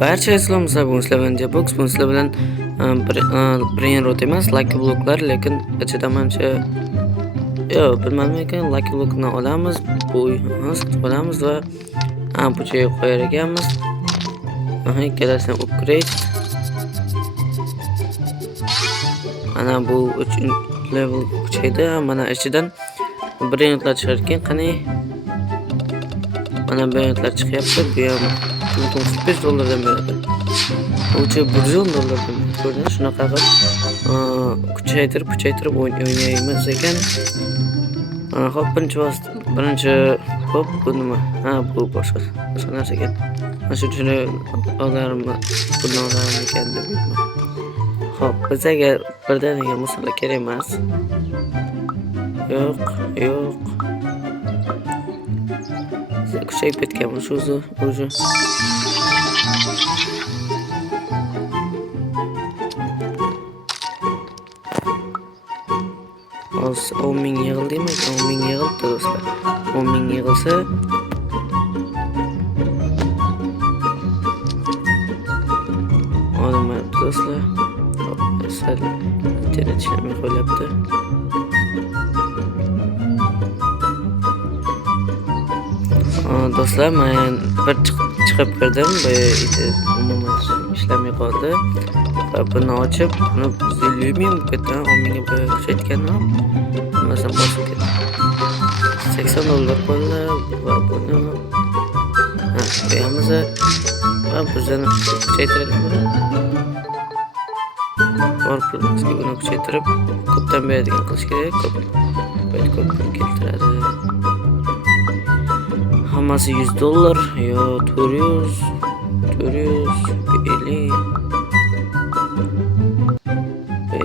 Barcha sizlar bugun sizlar bilan Jabox, bugun sizlar bilan brain rot emas, lucky blocklar, lekin ichida mancha bilmadim ekan, lucky blockni olamiz, bu sotib olamiz va bu joyga qo'yar ekanmiz. Ikkalasini upgrade. Mana bu 3-level kuchaydi. Mana ichidan brain rotlar chiqar ekan, qani. Mana brain rotlar chiqyapti, bu ham $45 dan beradi. O'cha $100 ko'rdingiz, shunaqa qilib kuchaytirib o'ynaymiz ekan. Hop, birinchi hop, bu nima? Bu boshqa narsa ekan. Mana shu uchun olarmi, buni olarmi ekan deb bilmayman. Hop, bizga birdaniga musullar kerak emas. Yo'q. Kuchayib ketganmiz o'zi. Hozir 10,000 yig'ildimi? 10,000 yig'ildi do'stlar. 10,000 yig'ilsa olmayapti do'stlar. Sal internet ishlamay qo'yapti. Do'stlar, men bir chiqib kirdim, umuman ishlamay qoldi. Va buni ochib, buni $50,000 ketgan, 10,000 ga kuchaytganman. Nimasam bosib ketdi. $80 bo'ldi va buni qo'yamiz va bizdan kuchaytiramiz buni. Bor pulingizga buni kuchaytirib, ko'pdan beradigan qilish kerak. Ko'p keltiradi. Hammasi $100 yo 450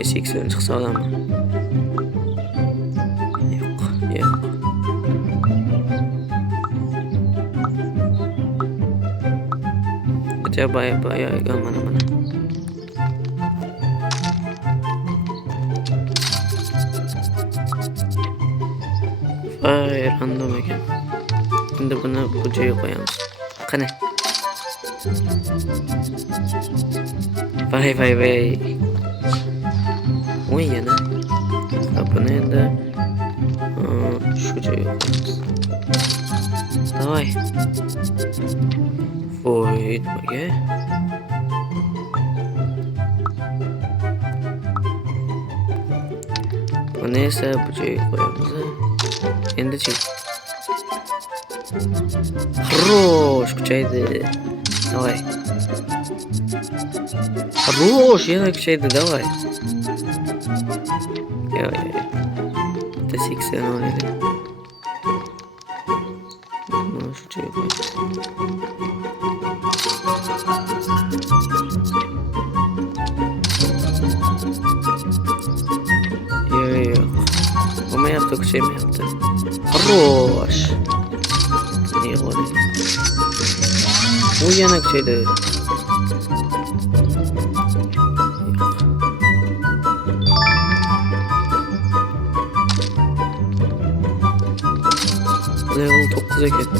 80 chiqsa olaman. Yo'q. Baya mana. Random ekan. Endi buni bu joyga qo'yamiz. Qani. Vay. Voy yana. Buni endi shu joyga qo'yamiz. Davay. Voy, nimaga? Buni esa bu joyga qo'yamiz. Endi-chi. Хорош, kuchaydi. Davay. Хорош, yana kuchaydi, davay. Yo'q. Bitta 80 olaylik. Mana shu joyga qo'yamiz. Yo'q. Olmayapti, kuchaymayapti. Хорош. Bu yana kuchaydi. Level 9'a ketdi.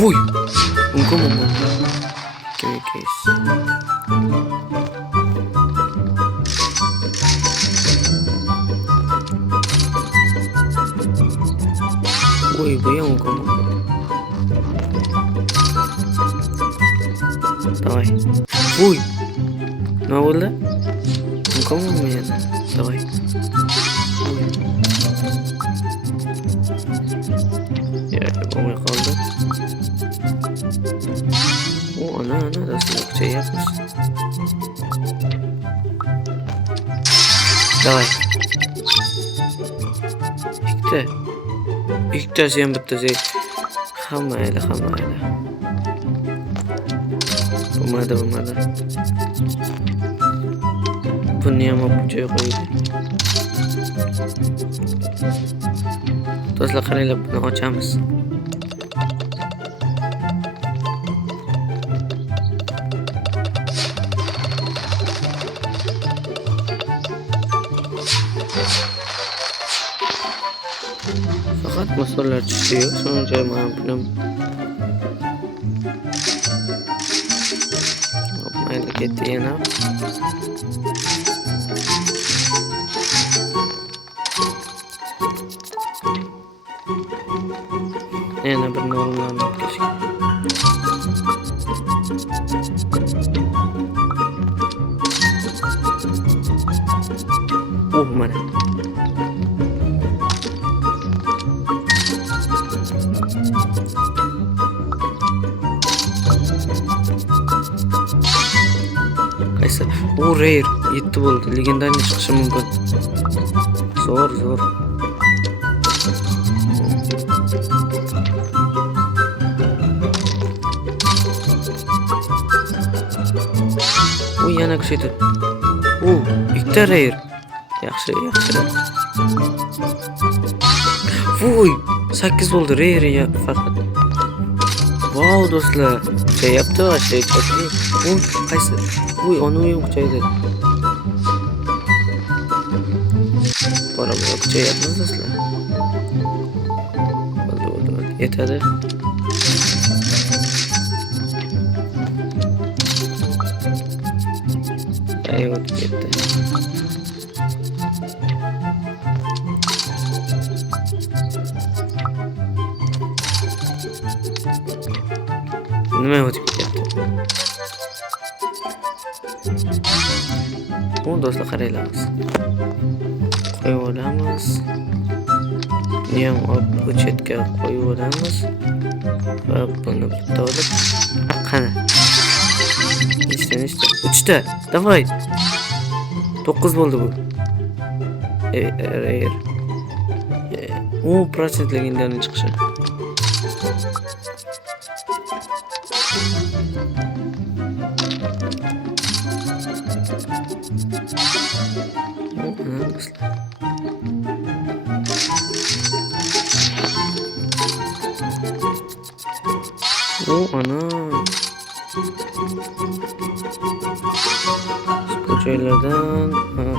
Voy. ¿Cómo? ¿Qué es? Uy, voy a un combo. Давай. Uy. ¿No vuelve? Un combo mañana. Давай. Ya, como me jodo. Ana, da şey yapmış. Давай. İktidası ham bittasi. Hammayla. Bo'lmadi. Buni ham bu joyga qo'ydik. Do'stlar, qaranglar, buni ochamiz. Faqat misollar tushdi yo'q, shuning uchun men buni mayli ketdi yana. Yana bir o'rinlarni olib kelishgan. Mana. Qaysi? O rare 7 bo'ldi. Legendarniy chiqishi mumkin. Zo'r. O yana kuchaydi. O, ikkita rare. Yaxshi. Voy, 8 bo'ldi rare faqat. Wow do'stlar, kuchayapti, kuchayapti. O, qaysi? Voy, onu ham kuchaydi. Bora kuchayapmiz do'stlar. Bo'ldi, yetadi. Ayol ketdi. Nima o'tib ketyapti? Bu do'stlar qaranglar. Qo'yib olamiz. Buni ham olib o'chetga qo'yib olamiz. Va buni bitta olib qani. Nechta? 3 ta. Davay. 9 bo'ldi bu. O procent legendarni chiqishi. O ana. Bu joylardan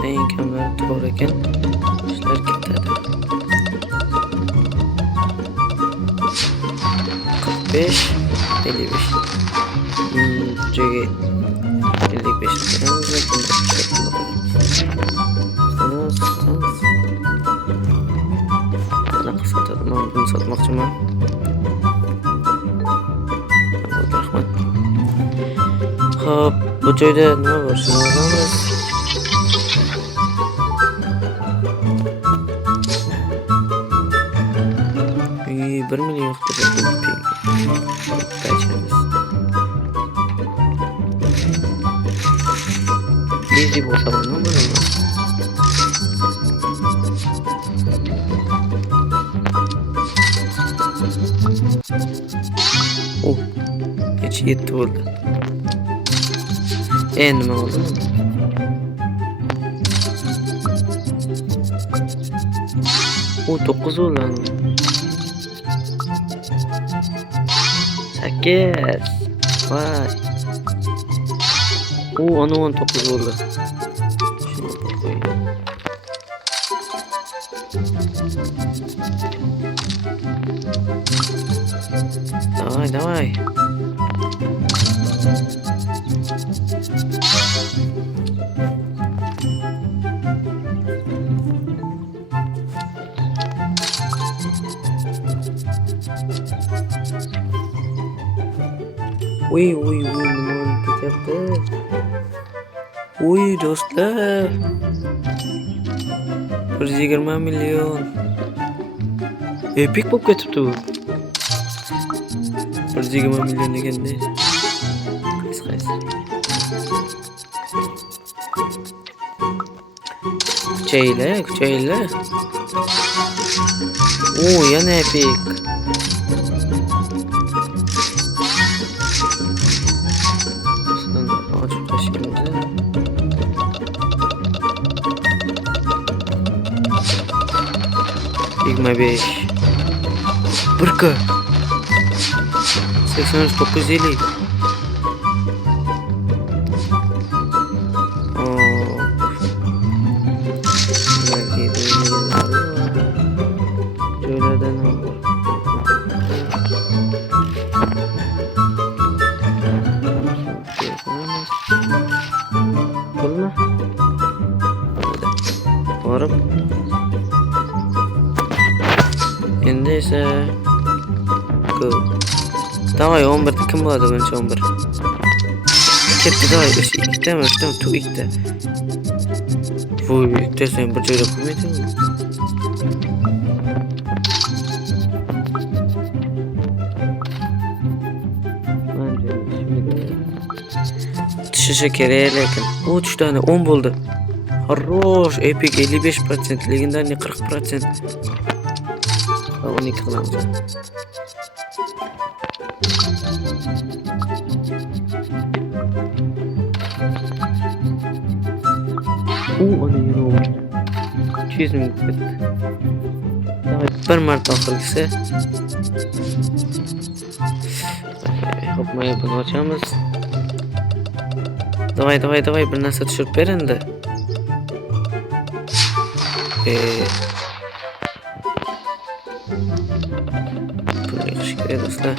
eng kamlari to'g'ri ekan. Ishlar ketadi. 45, 55. Joyga 55 qo'yamiz. Qanaqa sotadi? Men buni sotmoqchiman. Rahmat. Xo'p, bu joyda nima bor? Shuni olamiz. Uy, 1 million yo'qdir. Easy bo'lsa bo'ladi. Oh, hech 7 bo'ldi. Nima oldim? O 9 bo'ldi. 8. Vay. O 19 bo'ldi. Shuni qo'ying. Давай. Uy, nima bo'lib ketyapti? Uy, do'stlar. 120 million. Epic bo'lib ketibdi bu. 120 million deganda. Qaysi? Kuchaylar. O, yana epic. Sigma 5 1K 8950. Joylardan borib. Endi esa go. Davay 11 da kim bo'ladi buncha 11? Ketdi davay o'sha ikkitami, uchtami, tu ikkita. Voy, ikkitasi ham bir joyda qo'ymaydimi? Tushishi kerak lekin. O 3 tane 10 bo'ldi. Хорош, epic 55%, legendarniy 40%. 12 qilamiz. Ana yana 200 ming ketdi. Davay bir marta oxirgisi. Hop, mana buni ochamiz. Davay bir narsa tushirib ber endi. Bunday qish kerak do'stlar.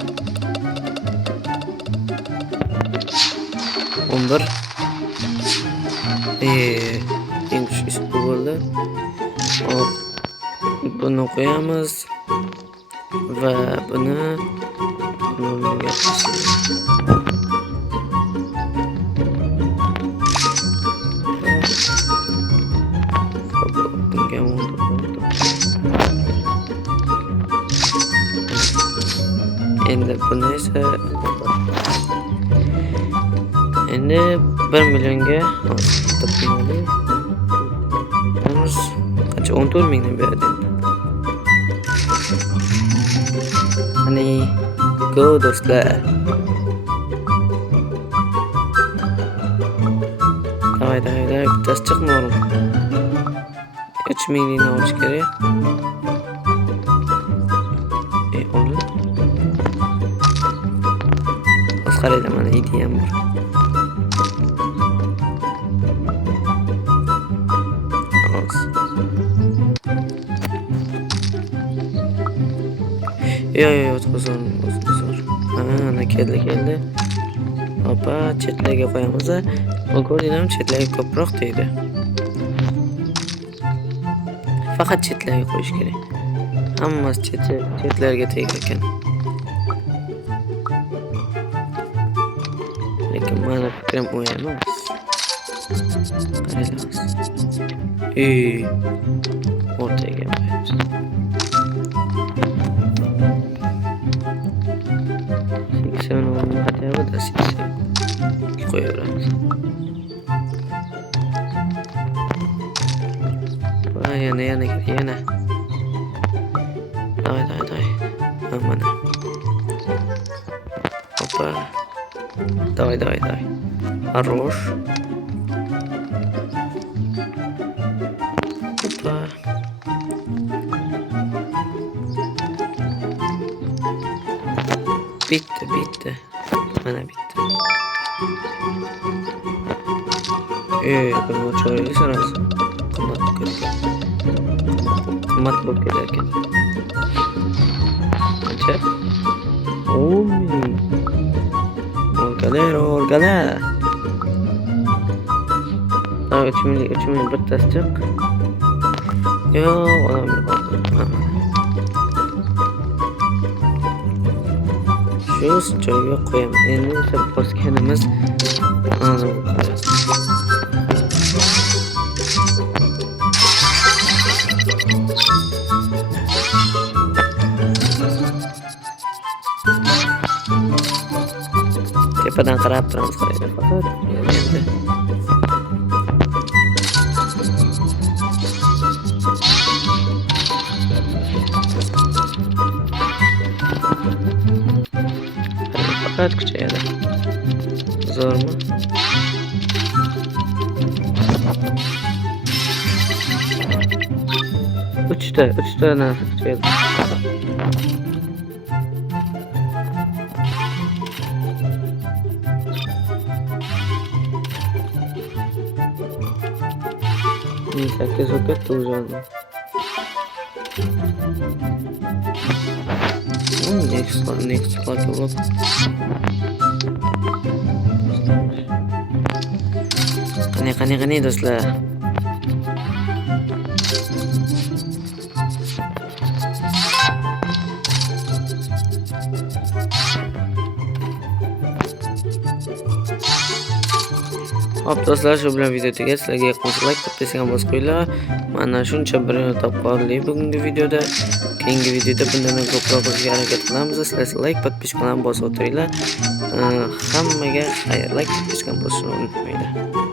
11. Eng kuchlisi bu bo'ldi. Hop. Buni qo'yamiz va buni endi buni esa endi 1 millionga topiladi. Qancha 14 mingdan beradi endi. Qani go do'stlar. Davay bittasi chiqmadim. 3 mingni olish kerak. Olib. Hozir qarayman, mana ideyam bor. Yo'q, o'zim. Ana keldi. Hoppa, chetlarga qo'yamiz. Bu ko'rdingizmi, chetlarga ko'proq tegdi. Faqat chetlarga qo'yish kerak. Hammasi chetlarga tegar ekan. Lekin mana fikrim u emas. Qaraymiz. O'rtaga qo'yamiz. Hatta sisi qo'yaveramiz. Va yana. Davay. Mana. Hoppa. Davay. Хорош. Hoppa. Bitti. Mana bitti. Bunu çoğuyla sararız. Kımmat bulup giderken. Kaça? Orgaler. Daha 3 milyon bir tasacak. Yok, olamıyor. Şu joyga qo'yamiz. Endi esa bosganimiz tepadan qarab turamiz, qaraydi faqat. Faqat kuchayadi. Zo'rmi? Uchta narsa kuchayadi. Sakkiz ketdi o'zim. Next slot bo'lib. Qani do'stlar. Hop do'stlar, shu bilan video tugadi. Sizlarga yoqqancha like topsangiz ham bosib qo'yinglar. Mana shuncha bir topqirlik bugungi videoda. Keyingi videoda bundan ko'proq qilishga harakat qilamiz. Sizlar like, podpiska bilan bosib o'tiringlar. Hammaga xayr, like, podpiska bosishni unutmanglar.